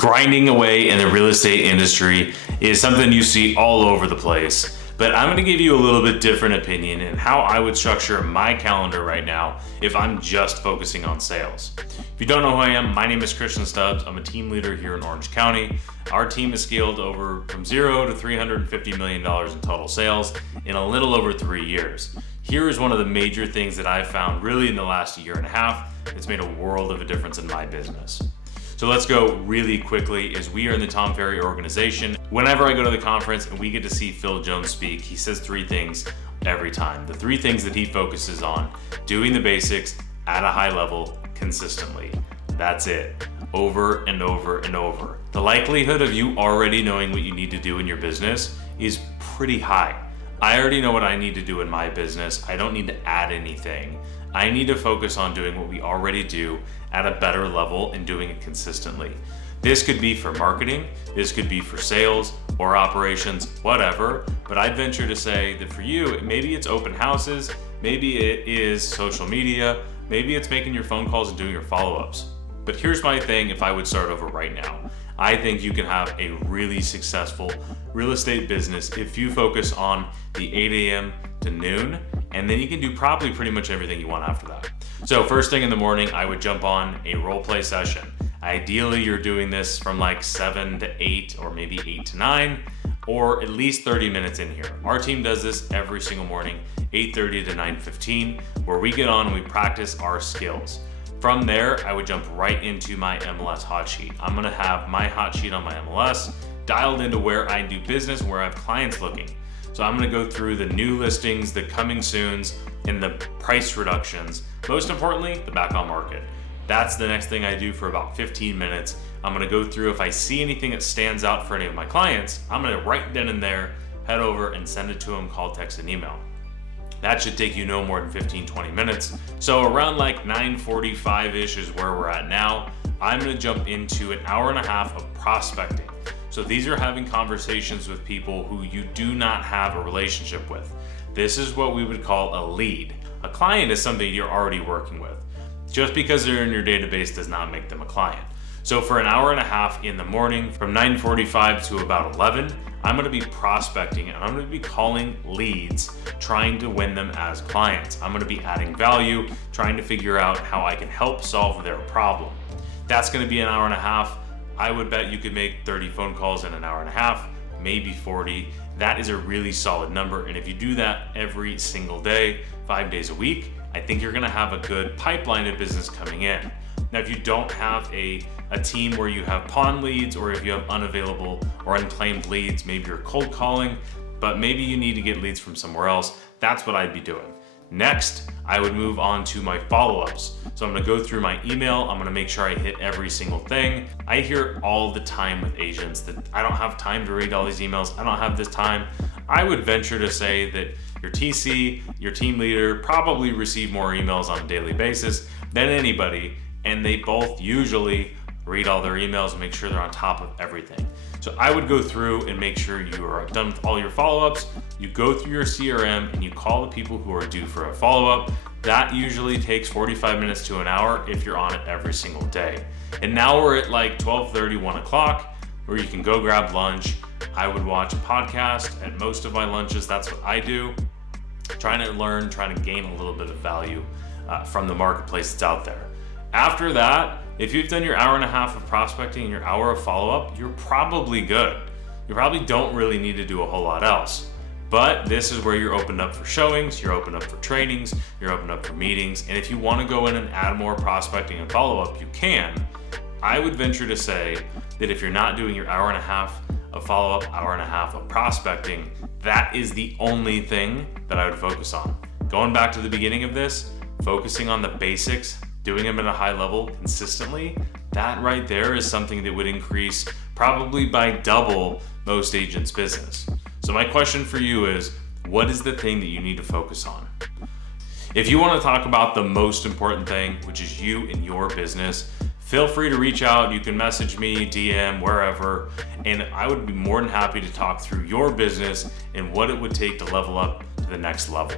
Grinding away in the real estate industry is something you see all over the place, but I'm going to give you a little bit different opinion in how I would structure my calendar right now if I'm just focusing on sales. If you don't know who I am, my name is Christian Stubbs. I'm a team leader here in Orange County. Our team has scaled over from $0 to $350 million in total sales in a little over 3 years. Here is one of the major things that I've found really in the last year and a half that's made a world of a difference in my business. So let's go really quickly as we are in the Tom Ferry organization. Whenever I go to the conference and we get to see Phil Jones speak, he says 3 things every time. The 3 things that he focuses on: doing the basics at a high level consistently. That's it, over and over and over. The likelihood of you already knowing what you need to do in your business is pretty high. I already know what I need to do in my business. I don't need to add anything. I need to focus on doing what we already do at a better level and doing it consistently. This could be for marketing, this could be for sales or operations, whatever, but I'd venture to say that for you, maybe it's open houses, maybe it is social media, maybe it's making your phone calls and doing your follow-ups. But here's my thing if I would start over right now. I think you can have a really successful real estate business if you focus on the 8 a.m. to noon, and then you can do probably pretty much everything you want after that. So first thing in the morning, I would jump on a role play session. Ideally, you're doing this from like 7 to 8 or maybe 8 to 9, or at least 30 minutes in here. Our team does this every single morning, 8:30 to 9:15, where we get on and we practice our skills. From there, I would jump right into my MLS Hot Sheet. I'm gonna have my hot sheet on my MLS dialed into where I do business, where I have clients looking. So I'm gonna go through the new listings, the coming soons, and the price reductions. Most importantly, the back on market. That's the next thing I do for about 15 minutes. I'm gonna go through, if I see anything that stands out for any of my clients, I'm gonna right then and there head over and send it to them, call, text, and email. That should take you no more than 15-20 minutes. So around like 9:45-ish is where we're at now. I'm gonna jump into an hour and a half of prospecting. So these are having conversations with people who you do not have a relationship with. This is what we would call a lead. A client is somebody you're already working with. Just because they're in your database does not make them a client. So for an hour and a half in the morning, from 9:45 to about 11, I'm gonna be prospecting and I'm gonna be calling leads, trying to win them as clients. I'm gonna be adding value, trying to figure out how I can help solve their problem. That's gonna be an hour and a half. I would bet you could make 30 phone calls in an hour and a half, maybe 40. That is a really solid number. And if you do that every single day, 5 days a week, I think you're gonna have a good pipeline of business coming in. Now, if you don't have a team where you have pawn leads, or if you have unavailable or unclaimed leads, maybe you're cold calling, but maybe you need to get leads from somewhere else, that's what I'd be doing. Next, I would move on to my follow-ups. So I'm gonna go through my email, I'm gonna make sure I hit every single thing. I hear all the time with agents that I don't have time to read all these emails, I don't have this time. I would venture to say that your TC, your team leader, probably receive more emails on a daily basis than anybody, and they both usually read all their emails and make sure they're on top of everything. So I would go through and make sure you are done with all your follow-ups. You go through your CRM and you call the people who are due for a follow-up. That usually takes 45 minutes to an hour if you're on it every single day. And now we're at like 12:30, 1 o'clock, where you can go grab lunch. I would watch a podcast at most of my lunches. That's what I do. Trying to learn, trying to gain a little bit of value from the marketplace that's out there. After that, if you've done your hour and a half of prospecting and your hour of follow-up, you're probably good. You probably don't really need to do a whole lot else. But this is where you're opened up for showings, you're opened up for trainings, you're opened up for meetings. And if you want to go in and add more prospecting and follow-up, you can. I would venture to say that if you're not doing your hour and a half of follow-up, hour and a half of prospecting, that is the only thing that I would focus on. Going back to the beginning of this, focusing on the basics, doing them at a high level consistently, that right there is something that would increase probably by double most agents' business. So my question for you is, what is the thing that you need to focus on? If you want to talk about the most important thing, which is you and your business, feel free to reach out. You can message me, DM, wherever, and I would be more than happy to talk through your business and what it would take to level up to the next level.